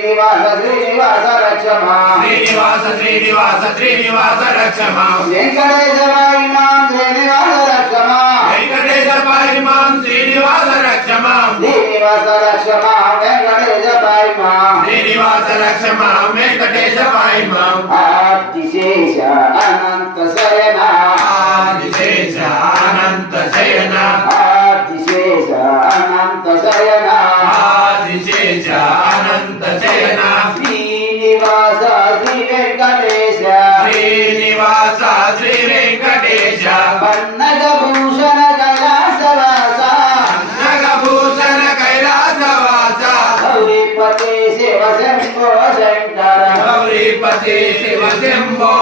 Srinivasa Srinivasa రక్షమా Srinivasa Srinivasa Srinivasa రక్షమా Venkatesha పాయిమాం Srinivasa రక్షమా Venkatesha పాయిమాం Srinivasa రక్షమా Srinivasa రక్షమా Venkatesha పాయిమాం Srinivasa రక్షమా Venkatesha పాయిమాం Adisesha Anantha Shayana Adisesha Anantha Shayana Adisesha Anantha Shayana Adisesha Anantha Shayana Srinivasa Shri Venkatesha Srinivasa Shri Venkatesha Pannaga Bhushana కైలాసవాస నగభూషణ కైలాసవాస Gouripati Shiva Shambho Shankara Gouripati Shiva Shambho